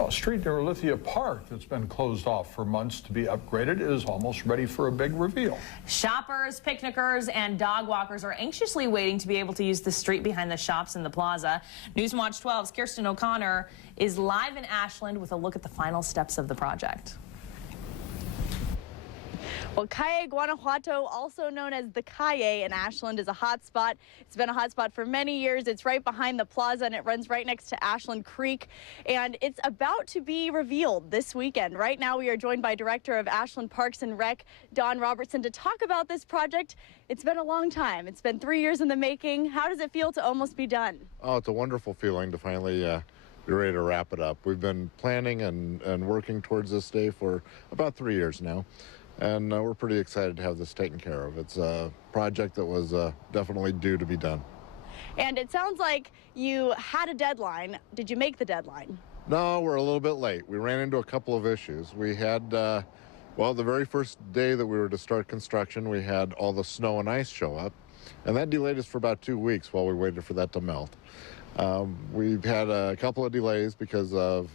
A street near Lithia Park that's been closed off for months to be upgraded is almost ready for a big reveal. Shoppers, picnickers, and dog walkers are anxiously waiting to be able to use the street behind the shops in the plaza. Newswatch 12's Kirstin O'Connor is live in Ashland with a look at the final steps of the project. Well, Calle Guanajuato, also known as the Calle in Ashland, is a hot spot. It's been a hot spot for many years. It's right behind the plaza, and it runs right next to Ashland Creek. And it's about to be revealed this weekend. Right now, we are joined by Director of Ashland Parks and Rec, Don Robertson, to talk about this project. It's been a long time. It's been 3 years in the making. How does it feel to almost be done? Oh, it's a wonderful feeling to finally be ready to wrap it up. We've been planning and working towards this day for about 3 years now. And we're pretty excited to have this taken care of. It's a project that was definitely due to be done. And it sounds like you had a deadline. Did you make the deadline? No, we're a little bit late. We ran into a couple of issues. We had, well, the very first day that we were to start construction, we had all the snow and ice show up. And that delayed us for about 2 weeks while we waited for that to melt. We've had a couple of delays because of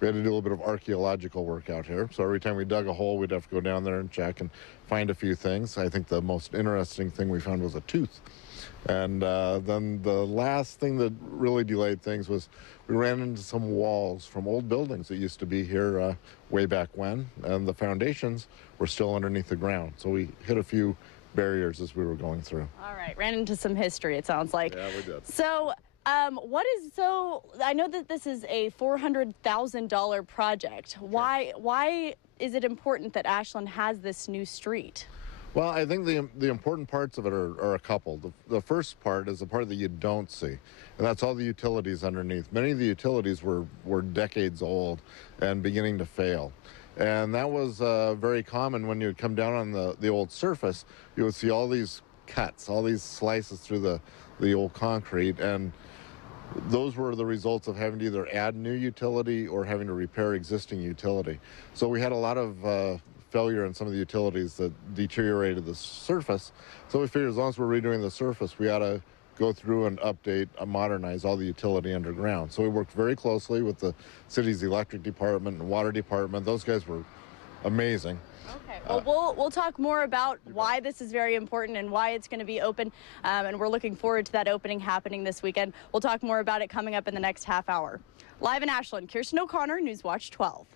we had to do a little bit of archaeological work out here. So every time we dug a hole, we'd have to go down there and check and find a few things. I think the most interesting thing we found was a tooth. And then the last thing that really delayed things was we ran into some walls from old buildings that used to be here way back when, and the foundations were still underneath the ground. So we hit a few barriers as we were going through. All right, ran into some history, it sounds like. Yeah, we did. So I know that this is a $400,000 project. Why is it important that Ashland has this new street? Well, I think the important parts of it are a couple. The first part is the part that you don't see, and that's all the utilities underneath. Many of the utilities were decades old and beginning to fail. And that was very common when you would come down on the old surface. You would see all these cuts, all these slices through the old concrete, and those were the results of having to either add new utility or having to repair existing utility. So we had a lot of failure in some of the utilities that deteriorated the surface. So we figured as long as we're redoing the surface, we ought to go through and update, modernize all the utility underground. So we worked very closely with the city's electric department and water department. Those guys were amazing. Okay, well, we'll talk more about why this is very important and why it's going to be open, and we're looking forward to that opening happening this weekend. We'll talk more about it coming up in the next half hour. Live in Ashland, Kirstin O'Connor, Newswatch 12.